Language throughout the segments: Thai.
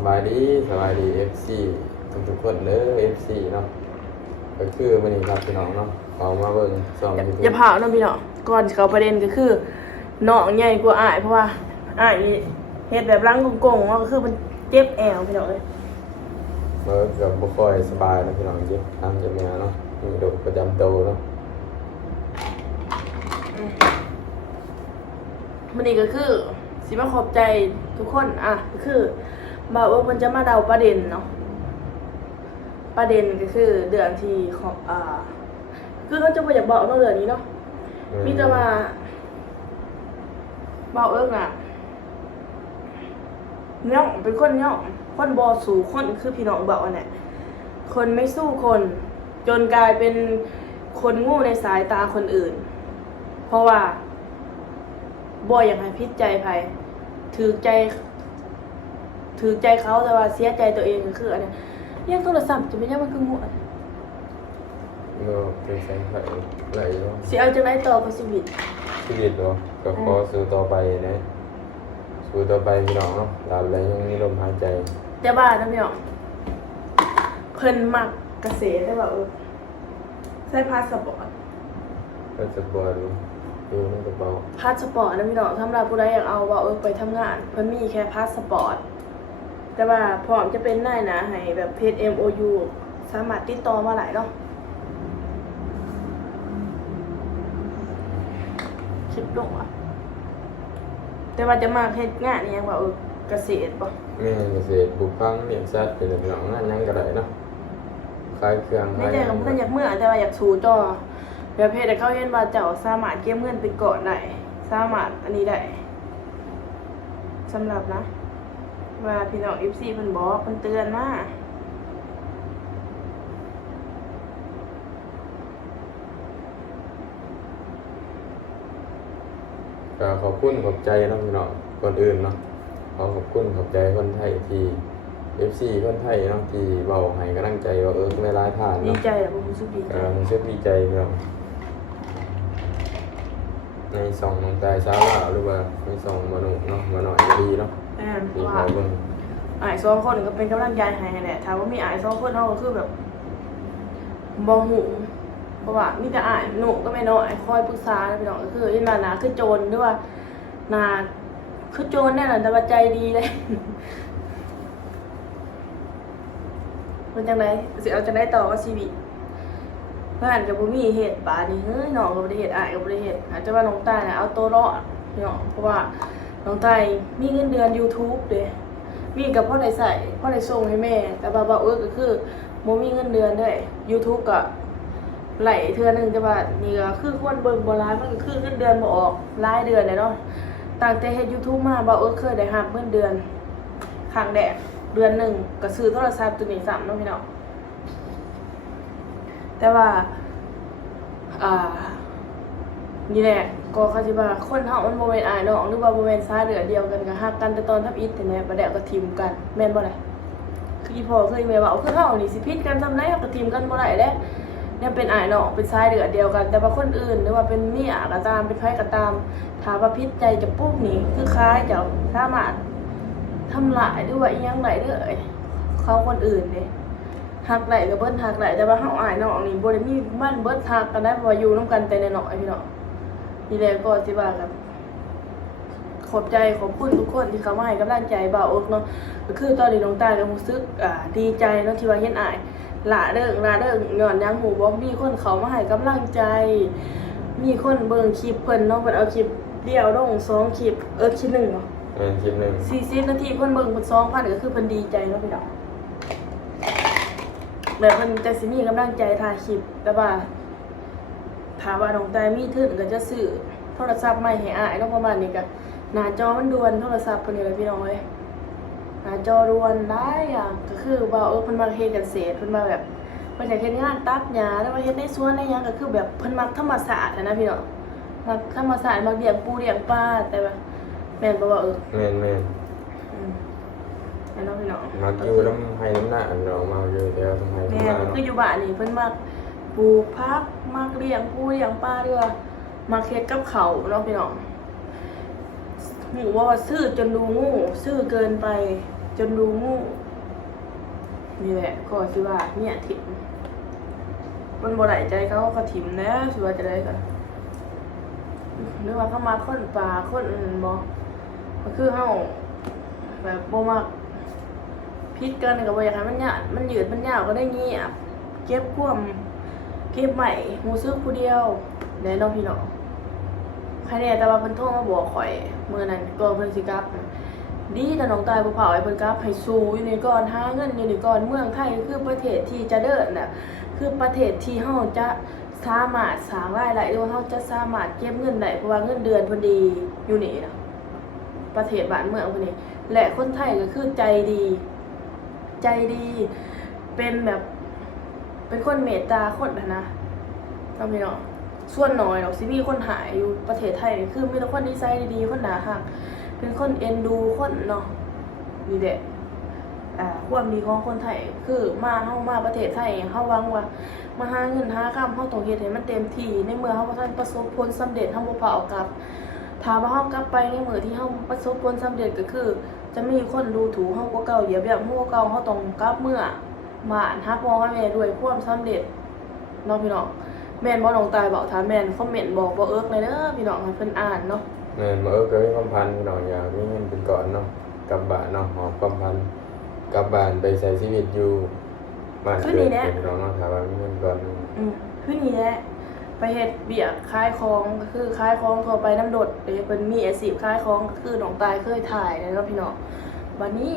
สบายดีสบายดี FC ทุกทุกๆคนเด้อ FC เนาะก็คือวันนี้ครับพี่น้องเนาะเอามาเบิ่งสองอย่ายูทูบอย่าเผาเนาะพี่เนาะก่อนสิเขาประเด็นก็คือน้องใหญ่กว่าอ้ายเพราะว่าอ้ายนี่เฮ็ดแบบร่างกงๆเนาะก็คือมันเจ็บแอวพี่เนาะเอ้ยเมื่อกับบ่ค่อยสบายนะพี่น้องเย็บทำจะมีเนาะมีโรคประจำตัวเนาะมันนี่ก็คือสิมาขอบใจทุกคนอะก็คือ บ่าวเอิ้นมันจะมาเดาประเด็นเนาะประเด็นก็คือเดือนที่ของอ่า คือเขาจะบ่อยากบอกเนาะเดือนนี้เนาะมีแต่ว่าเบาเอิ้งอะย่องเป็นคนย่องคนบอสู่คนคือพี่น้องบอกว่าเนี่ยคนไม่สู้คน จนกลายเป็นคนโงูในสายตาคนอื่น เพราะว่าบอยอยากให้พิษใจใครถือใจ ถือใจเขาแต่ว่าเสียใจตัวเองก็คืออันเนี้ยยังโทรศัพท์จะไม่ยังมันคืองูอะเมื่อเป็นแสงไฟไหลเนาะสิเอาจังไรต่อกับชีวิตชีวิตเนาะก็ขอสู้ต่อไปนะสู้ต่อไปพี่น้องเนาะตราบใดยังมีลมหายใจแต่บ้านนะพี่น้องเพิ่นมักเกษตรได้แบบเออใส่พาสปอร์ตก็จะปวดอยู่ในกระเป๋าพาสปอร์ตนะพี่น้องสำหรับผู้ใดอยากเอาว่าเออไปทำงานเพิ่นมีแค่พาสปอร์ต แต่ว่าพร้อมจะเป็นได้นะให้แบบเพจ MOU สามารถติดต่อมาหลายเนาะคลิปลงอะ แต่ว่าจะมาเฮ็ดงานนี่ยังว่าเออเกษตรบ่แม่เกษตรปลูกพังเลี้ยงสัตว์เป็นพี่น้องงานหยังก็ได้เนาะขายเครื่องไม่ขายใจกับเพื่อนอยากเมื่อแต่ว่าอยากสูจอแบบเพจแต่เขาเห็นว่าเจ้าสามารถเก็บเงินไปก่อนได้สามารถอันนี้ได้สำหรับนะ ว่าพี่น้อง FC เพิ่นบอกเพิ่นเตือนมาก็ขอบคุณขอบใจเนาะพี่น้องคนอื่นเนาะขอขอบคุณขอบใจคนไทยที่ FC คนไทยเนาะที่เว้าให้กำลังใจว่าเออไม่ร้ายทานดีเนาะใจอะผมรู้สึกดีใจเออมันรู้สึกดีใจพี่น้องในสองน้องตายสาวลาวหรือว่าในสองมนุษย์เนาะมาหน่อยก็ดีเนาะ แม่นที่ว่าเขาเบิ่งอายสองคนก็เป็นกำลังใจให้แหละถามว่ามีอายสองคนเฮาก็คือแบบบ่หูเพราะว่ามีแต่อายหนูก็ไม่น้อยคอยปรึกษานะพี่น้องก็คือเห็นว่านาคือโจรด้วยว่านาคือโจรแน่นอนแต่ว่าใจดีเลยมันจังไดสิเอาจังไดต่อว่าชีวิต เพื่อนกับบ่มีเหตุป่านี่เฮ้ยน้องก็บ่ได้เฮ็ดอ้ายก็บ่ได้เฮ็ดอาจจะว่าน้องตายน่ะเอาตัวรอดพี่น้องเพราะว่า น้องตายมีเงินเดือน YouTube เด้มีกับพ่อได้ใส่พ่อได้ส่งให้แม่ แต่ว่าบ่าวเอิ้ก็คือบ่มีเงินเดือนด้วย YouTube ก็ไหลเทื่อนึงแต่ว่านี่ก็คือคนเบิ่งบ่หลายมันก็คือเงินเดือนบ่ออกรายเดือนเลยเนาะตั้งแต่เฮ็ด YouTube มาบ่าวเอิ้เคยได้รับเงินเดือนครั้งแรกเดือนหนึ่งก็ซื้อโทรศัพท์ตัวนี้ซ้ำเนาะพี่น้องแต่ว่าอ่า นี่แหละก็เขาสิว่าคนเฮามันบ่แม่นอายน้องหรือว่าบ่แม่นสายเลือเดียวกันก็ฮักกันแต่ตอนทับอิฐแต่แม่บ่ได้เอาก็ทิมกันแม่นบ่ล่ะคืออีพ่อเคยแม่ว่าเอาคือเฮานี่สิผิดกันทำไรเอาก็ทิมกันบ่ได้เด้เนี่ยเป็นอายน้องเป็นสายเลือดเดียวกัน แต่ว่าคนอื่นหรือว่าเป็นเมียก็ตามเป็นไผก็ตามถ้าว่าผิดใจจะปุ๊บนี่คือคล้ายจ้าสามารถทำลายหรือว่าอียังได้เด้อเขาคนอื่นเด้หักไหลกับเบิ้ลหักไหลแต่ว่าเฮาอายน้องนี่บ่ได้มีบ้านเบิ้ลหักกันได้เพราะว่าอยู่นํกันแต่น้อยพี่น้อง นี่แหละก็สิว่ากันขอบใจขอบคุณทุกคนที่เข้ามาให้กำลังใจบ่าวอกเนาะก็คือตอนนี้น้องตายก็รู้สึกอ่าดีใจเนาะที่ว่าเห็นอายละเด้งละเด้งย้อนยังหูบ่มีคนเข้ามาให้กำลังใจ มีคนเบิ่งคลิปเพิ่นเนาะเพิ่นเอาคลิปเดียวลงสองคลิปเออคลิปหนึงเนาะเออคลิปหนึ่ง40นาทีเพิ่นเบิ่งเพิ่น2,000ก็คือเพิ่นดีใจเนาะพี่น้องแบบมันจะสิมีกำลังใจถ่ายคลิปแต่ว่า ถามว่าน้องตายมีทึนก็จะซื้อโทรศัพท์ใหม่ให้อายก็ประมาณนี้ก็หน้าจอมันด่วนโทรศัพท์เพิ่นนี่เลยพี่น้องเอ้ยหน้าจอด่วนหลายอย่างก็คือว่าเออเพิ่นมาเฮ็ดกันเสร็จเพิ่นมาแบบเพิ่นอยากเฮ็ดงานตัดหญ้าแล้วมาเฮ็ดในสวนในหยังก็คือแบบเพิ่นมักธรรมศาสตร์อะนะพี่น้องมักธรรมศาสตร์มักเลี้ยงปูเลี้ยงปลาแต่ว่าแม่นบ่ว่าเออแม่นแม่นอืมแม่นเนาะพี่น้องมักอยู่น้ำให้น้ำหน้าอันเรามาอยู่แล้วทำไมแม่ทำหน้าก็เนาะคืออยู่บ้านนี่เพิ่นมัก ปลูกผักมักเลี้ยงปูเลี้ยงปลาเด้อมักเฮ็ดกับเขาเนาะพี่น้องหูว่าว่าซื้อจนดูงูซื้อเกินไปจนดูงูนี่แหละก็สิว่าเนี่ยถิ่มมันบ่ได้ใจเขาก็ถิ่มนะสิว่าจะได้ก็หรือว่าเขามาค้นป่าคนอื่นบ่ก็คือเฮาแบบบ่มักพิดกันก็บ่อยากให้มันเนี่ยมันยืดมันยาวก็ได้เงียบเก็บความ ก็บใหม่รู้สึกผู้เดียวแน่นาะพี่น้องใครแน่แต่ว่าเพิ่นโทรมาบอกข่อยมื้อนั้นก็เพิ่นสิกลับ ดีแต่น้องตายบ่เผาไอ้เพิ่นกลับให้สู้อยู่ในก่อนหาเงินอยู่ในก่อนเมืองไทยคือประเทศที่จะเดินน่ะคือประเทศที่เฮาจะสามารถสร้างรายได้หรือว่าเฮาจะสามารถเก็บเงินได้เพราะว่าเงินเดือนเพิ่นดีอยู่นี่นะประเทศบ้านเมืองเพิ่นนี่และคนไทยก็คือใจดี ใจดีเป็นแบบ เป็นคนเมตตาคนนะนะเอาพี่น้องส่วนน้อยหรอกสิมีคนหายอยู่ประเทศไทยนี่คือมีแต่คนนิสัยดีๆคนหนาหักเป็นคนเอ็นดูคนเนาะนี่แหละอ่าความดีของคนไทยคือมาเฮามาประเทศไทยเฮาหวังว่ามาหาเงินหาค่ำเฮาต้องเฮ็ดให้มันเต็มที่ในเมื่อเฮาบ่ทันประสบผลสำเร็จเฮาบ่พาเอากลับถ้าว่าเฮากลับไปในมื้อที่เฮาประสบผลสำเร็จก็คือ จะมีคนดูถูกเฮากว่เก่าเหยียบย่ำเฮากว่เก่าเฮาต้องกลับเมื่อ บ้านหาพ่อหาแม่ด้วยความสำเร็จเนาะพี่น้องแม่นบ่น้องตายบอกถ้าแม่นคอมเมนต์บอกบ่เอิกเลยเด้อพี่น้องให้เพิ่นอ่านเนาะเงินมาเออก็มีความพันพี่น้องอยากมีเงินเป็นก่อนเนาะกลับบ้านเนาะหอบความพันกลับบ้านไปใช้ชีวิตอยู่บ้านเกิดพี่น้องเนาะถามว่ามีเงินก่อนอืมคือนี่แหละไปเฮ็ดเบียกขายของก็คือขายของทั่วไปน้ำดดเด้เพิ่นมีอาชีพขายของก็คือน้องตายเคยถ่ายแล้วเนาะพี่น้องบัดนี้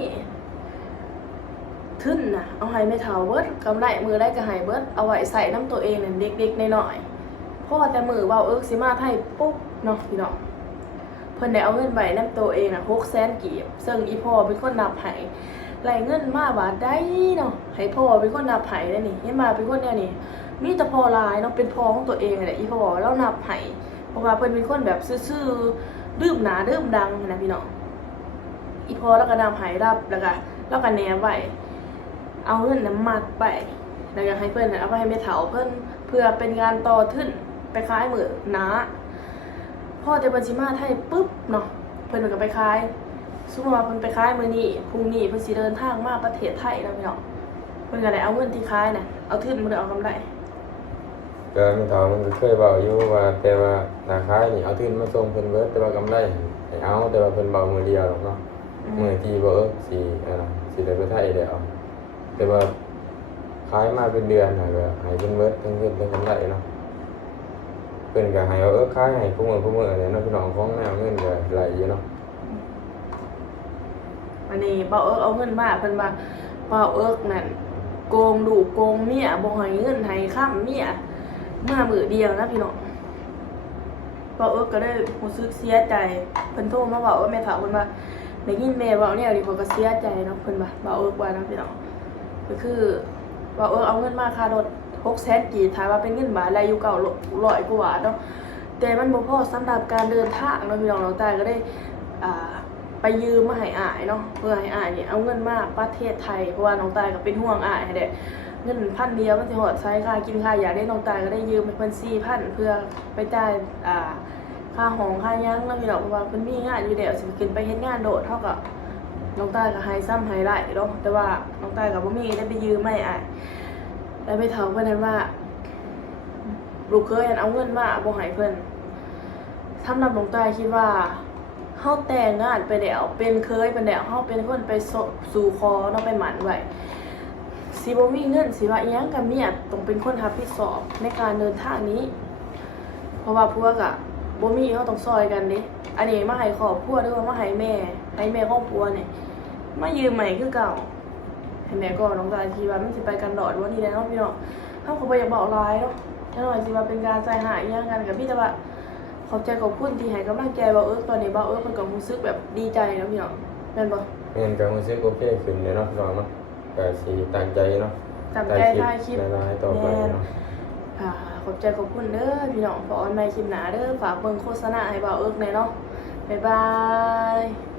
ทึ่นนะเอาให้แม่เฒ่าเบิดกำไรมือได้ก็ให้เบิดเอาไว้ใส่น้ำตัวเองนั่นเด็กๆน้อยๆพอแต่มือเว้าเอิกสิมาไทยปุ๊บเนาะพี่น้องเพิ่นได้เอาเงินไว้น้ำตัวเองน่ะ600,000กีบซึ่งอีพ่อเป็นคนนับให้ไล่เงินมาบาทได้เนาะให้พ่อเป็นคนนับให้ได้นี่เฮ็ดมาเป็นคนแนวนี้มีแต่พอลายเนาะเป็นพอของตัวเองแหละอีพอแล้วนับให้เพราะว่าเพิ่นเป็นคนแบบซื่อๆดื่มหนาดื่มดังนะพี่น้องอีพอแล้วก็นำให้รับแล้วก็แล้วก็แนบไว้ เอาเงินน้ำมัดไปแล้วก็ให้เพิ่นน่ะเอาไปให้แม่เฒ่าเพิ่นเพื่อเป็นการต่อทุนไปขายมือหนาพอแต่บัญชีมาไทยปุ๊บเนาะเพิ่นก็ไปขายสมมุติว่าเพิ่นไปขายมื้อนี้พรุ่งนี้เพิ่นสิเดินทางมาประเทศไทยแล้วพี่น้องเพิ่นก็ได้เอาเงินที่ขายน่ะเอาทุนมาเอากำไรก็มีทองมันก็เคยเบาอยู่ว่าแต่ว่าราคายนี่เอาทื่นมาส่งเพิ่นเบิดแต่ว่ากำไรให้เอาแต่ว่าเพิ่นเบามือเดียวหรอกเนาะมือที่บ่เอิกสิอ่าสิได้ไปไทยแล้ว แต่ว่าขายมาเป็นเดือนน่ะก็ให้เพิ่นเบิดทั้งเงินทั้งกำไรเนาะเพิ่นก็ให้เออขายให้ผู้มือผู้มือเนี่ยเนาะพี่น้องของแนวเงินก็ไหลอยู่เนาะอันนี้เบาเอิกเอาเงินมาเพิ่นว่าเบาเอิกนั่นโกงดูโกงเมียบ่ให้เงินให้ค้ำเมียมามือเดียวนะพี่น้องเบาเอิกก็ได้รู้สึกเสียใจเพิ่นโทรมาบอกว่าแม่ถามเพิ่นว่าได้ยินแม่เว้าแนวนี้เพิ่นก็เสียใจเนาะเพิ่นว่าเบาเอิกว่านะพี่น้อง ก็คือเบาเอิกเอาเงินมาค่ารถ600,000กีบถามว่าเป็นเงินบาทแล้วอยู่เก่า100กว่าเนาะแต่มันบ่พอสำหรับการเดินทางเนาะพี่น้องเราตายก็ได้อ่าไปยืมมาให้อายเนาะเพื่อให้อายเนี่ยเอาเงินมาประเทศไทยเพราะว่าน้องตายก็เป็นห่วงอายให้เดเงินพันเดียวมันสิหอดใช้ค่ากินค่าอยากได้น้องตายก็ได้ยืมให้เพิ่นสี่พันเพื่อไปจ่ายอ่าค่าห้องค่ายังแล้วพี่น้องเพราะว่าเพิ่นมีงานอยู่เดี๋ยวสิขึ้นไปเฮ็ดงานโดดเท่ากับ น้องตาก็ให้ซ้ำให้ไล่เนาะแต่ว่าน้องตาก็บ่มีได้ไปยืมไม่อายแล้ไปเฒ่าเพิ่นนั้นว่าลูกเคยเอาเงินมาบ่ให้เพิ่นสำหรับน้องตาคิดว่าเฮาแต่งงานไปแล้วเป็นเคยเป็นแล้วเฮาเป็นคนไปสสู่คอเนาะไปหมันไว้สิบ่มีเงินสิว่าอีหยังกับเมียต้องเป็นคนรับผิดชอบในการเดินทางนี้ เพราะว่าพวกอะบ่มีเฮาต้องซอยกันเด้ อันนี้มาให้ครอบครัวหรือว่ามาให้แม่ให้แม่ครอบครัวเนี่ยมายืมใหม่คือเก่าให้แม่ก็น้องตาทีว่ามันสิไปกันดอดวันนี้แล้วเนาะพี่เนาะเฮาก็บ่อยากบอกหลายเนาะจังหน่อยสิว่าเป็นการใจหายอีหยังกันกับพี่แต่ว่าขอบใจขอบคุณที่ให้กำลังใจเบาเอิร์กตอนนี้เบาเอิร์กมันก็รู้สึกแบบดีใจนะพี่น้องแม่นบ่เงินก็รู้สึกโอเคขึ้นเลยเนาะพี่น้องเนาะก็สิตั้งใจเนาะจำใจถ่ายคลิปหลายๆต่อไปเนาะ อ่าขอบใจขอบคุณเด้อพี่น้องขอออนไลน์คลิปหนาเด้อฝากเบิ่งโฆษณาให้เบาเอิกแน่เนาะบ๊ายบาย